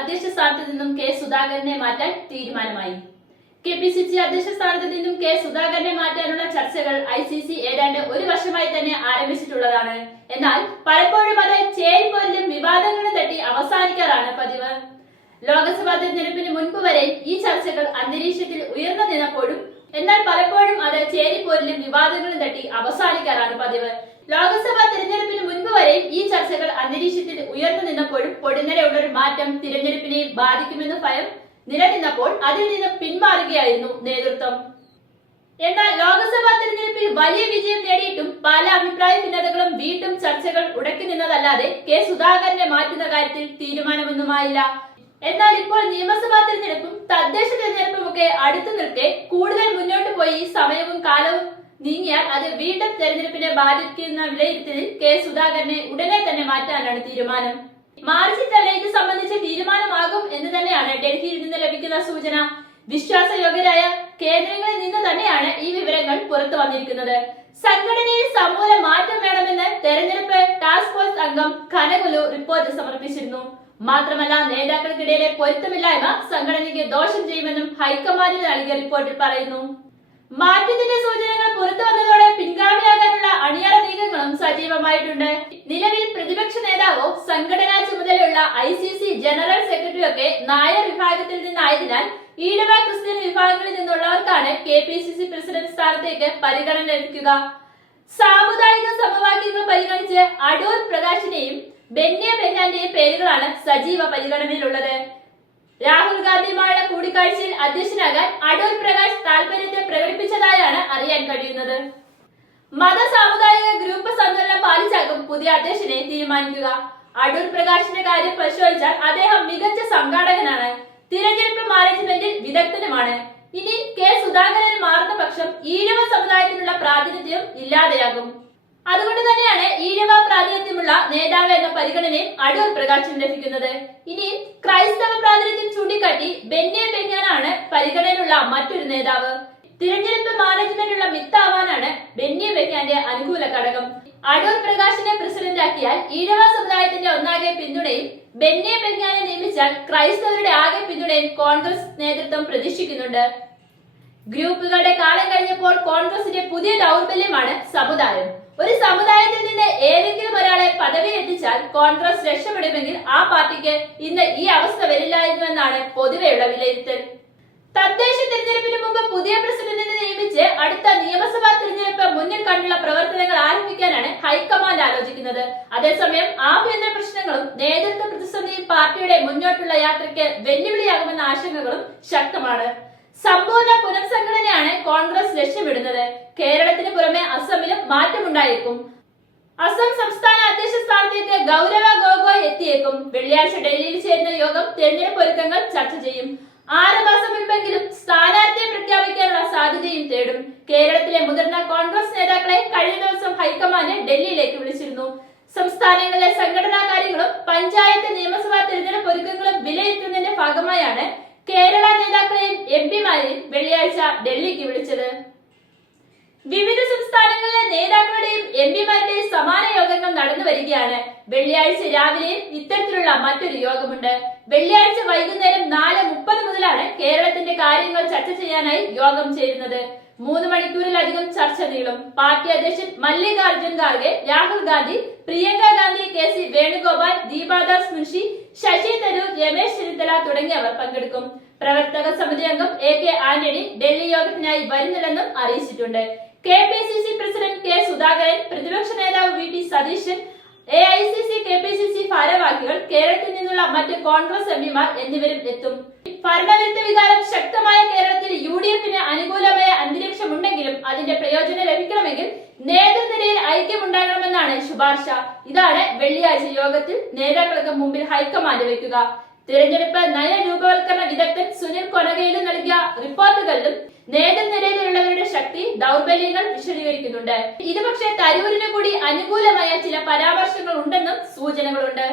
അധ്യക്ഷ സ്ഥാനത്ത് നിന്നും കെ സുധാകരനെ മാറ്റാൻ തീരുമാനമായി. കെ പി സി സി അധ്യക്ഷ സ്ഥാനത്ത് നിന്നും കെ സുധാകരനെ മാറ്റാനുള്ള ചർച്ചകൾ ഐ സി സി ഏതാണ്ട് ഒരു വർഷമായി തന്നെ ആരംഭിച്ചിട്ടുള്ളതാണ്. എന്നാൽ പലപ്പോഴും അത് ചേരിപ്പോരിലും വിവാദങ്ങളും തട്ടി അവസാനിക്കാറാണ് പതിവ്. ലോക്സഭാ തെരഞ്ഞെടുപ്പിന് മുൻപ് വരെ ഈ ചർച്ചകൾ അന്തരീക്ഷത്തിൽ ഉയർന്നു നിന്നപ്പോഴും എന്നാൽ പലപ്പോഴും അത് ചേരിപ്പോരിലും വിവാദങ്ങളും തട്ടി അവസാനിക്കാറാണ് പതിവ്. ലോക്സഭാ തെരഞ്ഞെടുപ്പിന് മുൻപ് ഈ ചർച്ചകൾ അന്തരീക്ഷത്തിൽ ഉയർന്നു നിന്നപ്പോഴും പൊടുന്നരയുള്ള ഒരു മാറ്റം തിരഞ്ഞെടുപ്പിനെ ബാധിക്കുമെന്ന ഭയം നിലനിന്നപ്പോൾ അതിൽ നിന്ന് പിന്മാറുകയായിരുന്നു നേതൃത്വം. എന്നാൽ ലോക്സഭാ തെരഞ്ഞെടുപ്പിൽ വലിയ വിജയം നേടിയിട്ടും പല അഭിപ്രായ ഭിന്നതകളും വീണ്ടും ചർച്ചകൾ ഉടക്കി നിന്നതല്ലാതെ കെ സുധാകരനെ മാറ്റുന്ന കാര്യത്തിൽ തീരുമാനമൊന്നുമായില്ല. എന്നാൽ ഇപ്പോൾ നിയമസഭാ തെരഞ്ഞെടുപ്പും തദ്ദേശ തെരഞ്ഞെടുപ്പും ഒക്കെ അടുത്തു നിൽക്കെ കൂടുതൽ മുന്നോട്ട് പോയി സമയവും കാലവും നീങ്ങിയാൽ അത് വീണ്ടും തെരഞ്ഞെടുപ്പിനെ ബാധിക്കുന്ന വിലയിരുത്തലിൽ കെ സുധാകരനെ ഉടനെ തന്നെ മാറ്റാനാണ് തീരുമാനം. മാർച്ചിൽ തന്നെ ഇത് സംബന്ധിച്ച തീരുമാനമാകും എന്ന് തന്നെയാണ് ഡൽഹിയിൽ നിന്ന് ലഭിക്കുന്ന സൂചന. വിശ്വാസയോഗ്യരായ കേന്ദ്രങ്ങളിൽ നിന്ന് തന്നെയാണ് ഈ വിവരങ്ങൾ പുറത്തു വന്നിരിക്കുന്നത്. സംഘടനയിൽ സമൂല മാറ്റം വേണമെന്ന് തെരഞ്ഞെടുപ്പ് ടാസ്ക് ഫോഴ്സ് അംഗം ഖനകുലു റിപ്പോർട്ട് സമർപ്പിച്ചിരുന്നു. മാത്രമല്ല നേതാക്കൾക്കിടയിലെ പൊരുത്തമില്ലായ്മ സംഘടനയ്ക്ക് ദോഷം ചെയ്യുമെന്നും ഹൈക്കമാൻഡിന് നൽകിയ റിപ്പോർട്ടിൽ പറയുന്നു. മാറ്റത്തിന്റെ സൂചനകൾ സജീവമായിട്ടുണ്ട് നിലവിൽ പ്രതിപക്ഷ നേതാവോ സംഘടനാ ചുമതലയുള്ള I C C general secretary ഒക്കെ നായർ വിഭാഗത്തിൽ നിന്നായതിനാൽ ഈഴവ ക്രിസ്ത്യൻ വിഭാഗങ്ങളിൽ നിന്നുള്ളവർക്കാണ് K P C C president സ്ഥാനത്തേക്ക് പരിഗണന ലഭിക്കുക. സാമുദായിക സമവാക്യങ്ങൾ പരിഗണിച്ച് അടൂർ പ്രകാശിനെയും ബെന്യ ബെന്നാന്റെയും പേരുകളാണ് സജീവ പരിഗണനയിലുള്ളത്. രാഹുൽ ഗാന്ധിയുമായുള്ള കൂടിക്കാഴ്ചയിൽ അധ്യക്ഷനാകാൻ അടൂർ പ്രകാശ് താൽപര്യത്തെ പ്രകടിപ്പിച്ചതായാണ് അറിയാൻ കഴിയുന്നത്. മത സാമുദായിക ഗ്രൂപ്പ് സംഘടന പാലിച്ചാകും പുതിയ അധ്യക്ഷനെ തീരുമാനിക്കുക. അടൂർ പ്രകാശിന്റെ കാര്യം പരിശോധിച്ചാൽ അദ്ദേഹം മികച്ച സംഘാടകനാണ്. തിരഞ്ഞെടുപ്പ് മാനേജ്മെന്റിൽ വിദഗ്ധനുമാണ്. ഇനി കെ സുധാകരൻ മാറുന്ന പക്ഷം ഈഴവ സമുദായത്തിനുള്ള പ്രാതിനിധ്യം ഇല്ലാതെയാകും. അതുകൊണ്ട് തന്നെയാണ് ഈഴവ പ്രാതിനിധ്യമുള്ള നേതാവ് എന്ന പരിഗണനയും അടൂർ പ്രകാശിന് ലഭിക്കുന്നത്. ഇനി ക്രൈസ്തവ പ്രാതിനിധ്യം ചൂണ്ടിക്കാട്ടി ബെന്നെ ബെന്യാനാണ് പരിഗണനയിലുള്ള മറ്റൊരു നേതാവ്. തിരഞ്ഞെടുപ്പ് മാനേജ്മെന്റുള്ള മിത്താവാനാണ് ബെന്നി ബെന്യാന്റെ അനുകൂല ഘടകം. അടൂർ പ്രകാശിനെ പ്രസിഡന്റാക്കിയാൽ ഈഴവ സമുദായത്തിന്റെ ഒന്നാകെ പിന്തുണയും ബെന്നി ബെന്യാനെ നിയമിച്ചാൽ ക്രൈസ്തവരുടെ ആകെ പിന്തുണയും കോൺഗ്രസ് നേതൃത്വം പ്രതീക്ഷിക്കുന്നുണ്ട്. ഗ്രൂപ്പുകളുടെ കാലം കഴിഞ്ഞപ്പോൾ കോൺഗ്രസിന്റെ പുതിയ ദൗർബല്യമാണ് സമുദായം. ഒരു സമുദായത്തിൽ നിന്ന് ഏതെങ്കിലും ഒരാളെ പദവി എത്തിച്ചാൽ കോൺഗ്രസ് രക്ഷപ്പെടുമെങ്കിൽ ആ പാർട്ടിക്ക് ഇന്ന് ഈ അവസ്ഥ വരില്ലായിരുന്നുവെന്നാണ് പൊതുവെയുള്ള വിലയിരുത്തൽ. തദ്ദേശ തിരഞ്ഞെടുപ്പിന് മുമ്പ് പുതിയ പ്രസിഡന്റിനെ നിയമിച്ച് അടുത്ത നിയമസഭാ തിരഞ്ഞെടുപ്പ് മുന്നിൽ കണ്ടുള്ള പ്രവർത്തനങ്ങൾ ആരംഭിക്കാനാണ് ഹൈക്കമാൻഡ് ആലോചിക്കുന്നത്. അതേസമയം ആഭ്യന്തര പ്രശ്നങ്ങളും നേതൃത്വ പ്രതിസന്ധിയും പാർട്ടിയുടെ മുന്നോട്ടുള്ള യാത്രയ്ക്ക് വെല്ലുവിളിയാകുമെന്ന ആശങ്കകളും ശക്തമാണ്. സമ്പൂർണ പുനഃസംഘടനയാണ് കോൺഗ്രസ് ലക്ഷ്യമിടുന്നത്. കേരളത്തിന് പുറമെ അസമിലും മാറ്റമുണ്ടായേക്കും. അസം സംസ്ഥാന അധ്യക്ഷ സ്ഥാനത്തേക്ക് ഗൗരവ ഗോഗോയ് എത്തിയേക്കും. വെള്ളിയാഴ്ച ഡൽഹിയിൽ ചേരുന്ന യോഗം തെരഞ്ഞെടുപ്പ് ഒരുക്കങ്ങൾ ചർച്ച ചെയ്യും. ആറ് മാസം മുൻപെങ്കിലും സ്ഥാനാർത്ഥിയെ പ്രഖ്യാപിക്കാനുള്ള സാധ്യതയും തേടും. കേരളത്തിലെ മുതിർന്ന കോൺഗ്രസ് നേതാക്കളെ കഴിഞ്ഞ ദിവസം ഹൈക്കമാൻഡ് ഡൽഹിയിലേക്ക് വിളിച്ചിരുന്നു. സംസ്ഥാനങ്ങളിലെ സംഘടനാ കാര്യങ്ങളും പഞ്ചായത്ത് നിയമസഭാ തെരഞ്ഞെടുപ്പ് ഒരുക്കങ്ങളും വിലയിരുത്തുന്നതിന്റെ ഭാഗമായാണ് കേരള നേതാക്കളെയും എം പിമാരെയും വെള്ളിയാഴ്ച ഡൽഹിക്ക് വിളിച്ചത്. വിവിധ സംസ്ഥാനങ്ങളിലെ നേതാക്കളുടെയും എം പിമാരുടെയും സമാന നടന്നു വരികയാണ്. വെള്ളിയാഴ്ച രാവിലെയും ഇത്തരത്തിലുള്ള മറ്റൊരു യോഗമുണ്ട്. വെള്ളിയാഴ്ച വൈകുന്നേരം നാല് മുപ്പത് മുതലാണ് കേരളത്തിന്റെ കാര്യങ്ങൾ ചർച്ച ചെയ്യാനായി യോഗം ചേരുന്നത്. മൂന്ന് മണിക്കൂറിലധികം ചർച്ച നീളും. പാർട്ടി അധ്യക്ഷൻ മല്ലികാർജുൻ ഖാർഗെ രാഹുൽ ഗാന്ധി പ്രിയങ്ക ഗാന്ധി കെ സി വേണുഗോപാൽ ദീപാദാസ് മുൻഷി ശശി തരൂർ രമേശ് ചെന്നിത്തല തുടങ്ങിയവർ പങ്കെടുക്കും. പ്രവർത്തക സമിതി അംഗം എ കെ ആന്റണി ഡൽഹി യോഗത്തിനായി വരുന്നില്ലെന്നും അറിയിച്ചിട്ടുണ്ട്. K P C C president K Sudhakaran പ്രതിപക്ഷ നേതാവ് V T Satheesan A I C C K P C C ഭാരവാഹികൾ കേരളത്തിൽ നിന്നുള്ള മറ്റ് കോൺഗ്രസ് എംപിമാർ എന്നിവരും എത്തും. ഭരണവിരുദ്ധ വികാരം ശക്തമായ കേരളത്തിൽ യു ഡി എഫിന് അനുകൂലമായ അന്തരീക്ഷമുണ്ടെങ്കിലും അതിന്റെ പ്രയോജനം ലഭിക്കണമെങ്കിൽ നേതൃനിരയിൽ ഐക്യമുണ്ടാകണമെന്നാണ് ശുപാർശ. ഇതാണ് വെള്ളിയാഴ്ച യോഗത്തിൽ നേതാക്കൾക്ക് മുമ്പിൽ ഹൈക്കമാൻഡ് വയ്ക്കുക. തിരഞ്ഞെടുപ്പ് നയ രൂപവൽക്കരണ വിദഗ്ധൻ സുനിൽ കൊനകയിലും നൽകിയ റിപ്പോർട്ടുകളിലും നേതൃനിരയിലുള്ളവരുടെ ദൗർബല്യങ്ങൾ വിശദീകരിക്കുന്നുണ്ട്. ഇത് പക്ഷേ തരൂരിന് കൂടി അനുകൂലമായ ചില പരാമർശങ്ങൾ ഉണ്ടെന്നും സൂചനകളുണ്ട്.